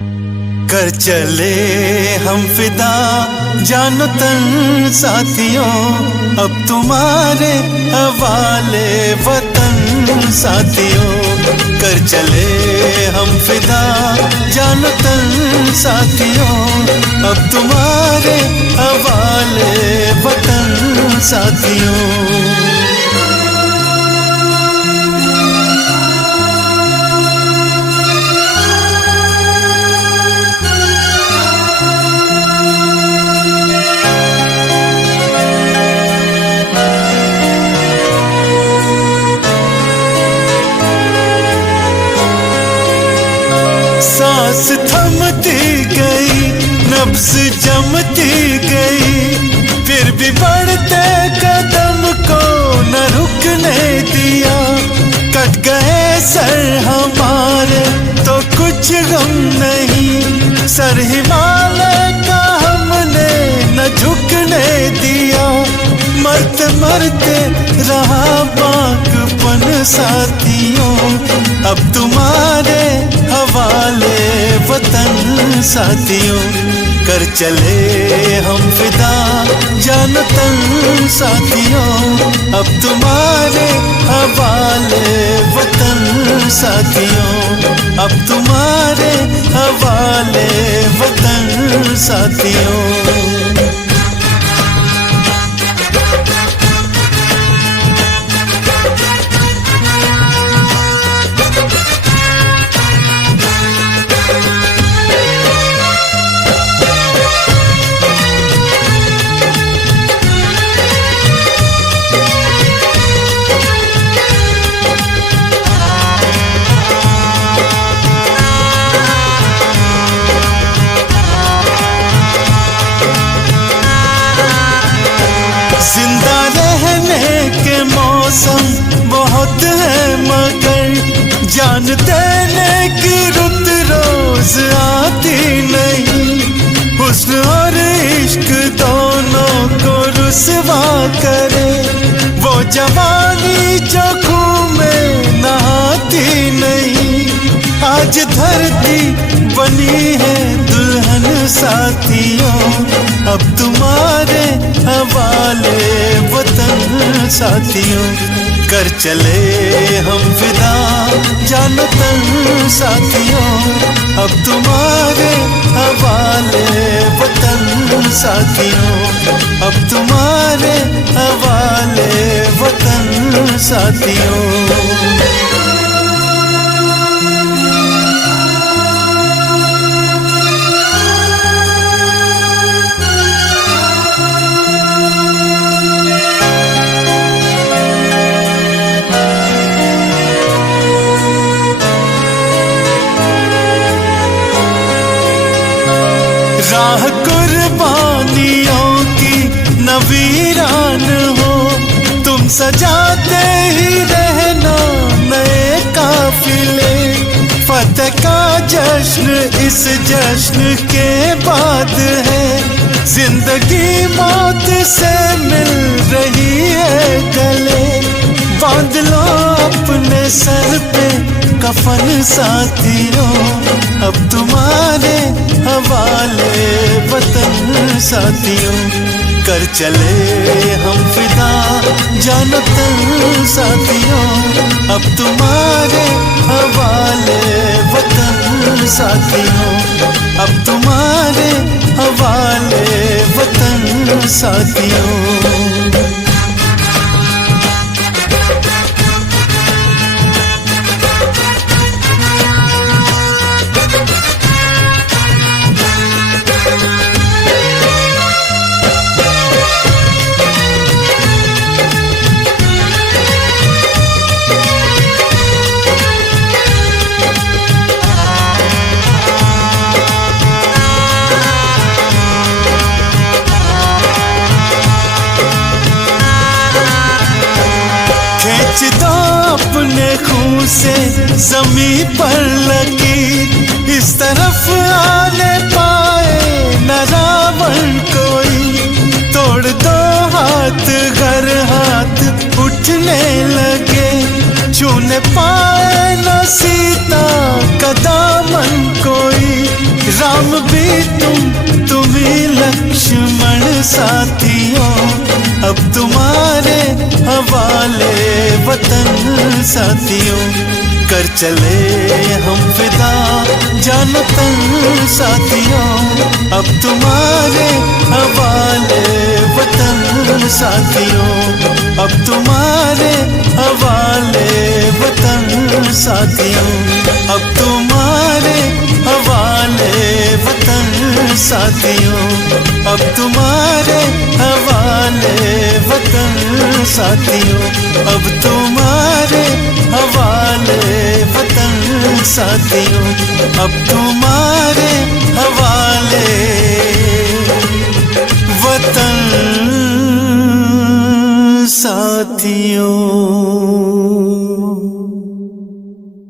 कर चले हम फिदा जानो तन साथियों, अब तुम्हारे हवाले वतन साथियों। कर चले हम फिदा जानो तन साथियों, अब तुम्हारे हवाले वतन साथियों। सांस थमती गई, नब्ज जमती गई, फिर भी बढ़ते कदम को न रुकने दिया। कट गए सर हमारे तो कुछ गम नहीं, सर हिमालय का हमने न झुकने दिया। मरते मरते रहा बाकपन साथियों, अब तुम्हारे हवाले वतन साथियों। कर चले हम फिदा जानो तन साथियों, अब तुम्हारे हवाले वतन साथियों। अब तुम्हारे हवाले वतन साथियों। जिंदा रहने के मौसम बहुत है, मगर जान देने की रुत रोज आती नहीं। हुस्न और इश्क दोनों को रुसवा करे, वो जवानी जो खून में नहाती नहीं। आज धरती बनी है दुल्हन साथियों, अब तुम्हारे हवाले वतन साथियों। कर चले हम फिदा जानो तन साथियों, अब तुम्हारे हवाले वतन साथियों। अब तुम्हारे हवाले वतन साथियों। राह कुर्बानियों की नवीरान हो, तुम सजाते ही रहना नए काफिले। फतेह का जश्न इस जश्न के बाद है, जिंदगी मौत से मिल रही है गले। बांध लो अपने सर पे कफन साथियों, अब तुम्हारे हवाले वतन साथियों। कर चले हम फिदा जानो तन साथियों, अब तुम्हारे हवाले वतन साथियों। अब तुम्हारे हवाले वतन साथियों। खींच दो अपने खून से ज़मीं पर लकीर, इस तरफ आने पाए न रावण कोई। तोड़ दो हाथ घर हाथ उठने लगे, छूने पाए न सीता का दामन रावण कोई, राम भी तुम ही लक्ष्मण साथियों, अब तुम्हारे हवाले वतन साथियों। कर चले हम फिदा जानो तन साथियों, अब तुम्हारे हवाले वतन साथियों, अब तुम्हारे हवाले वतन साथियों, अब तुम्हारे हवाले वतन साथियों, अब तुम्हारे हवाले वतन साथियों, अब तुम्हारे हवाले वतन साथियों, अब तुम्हारे हवाले वतन साथियों।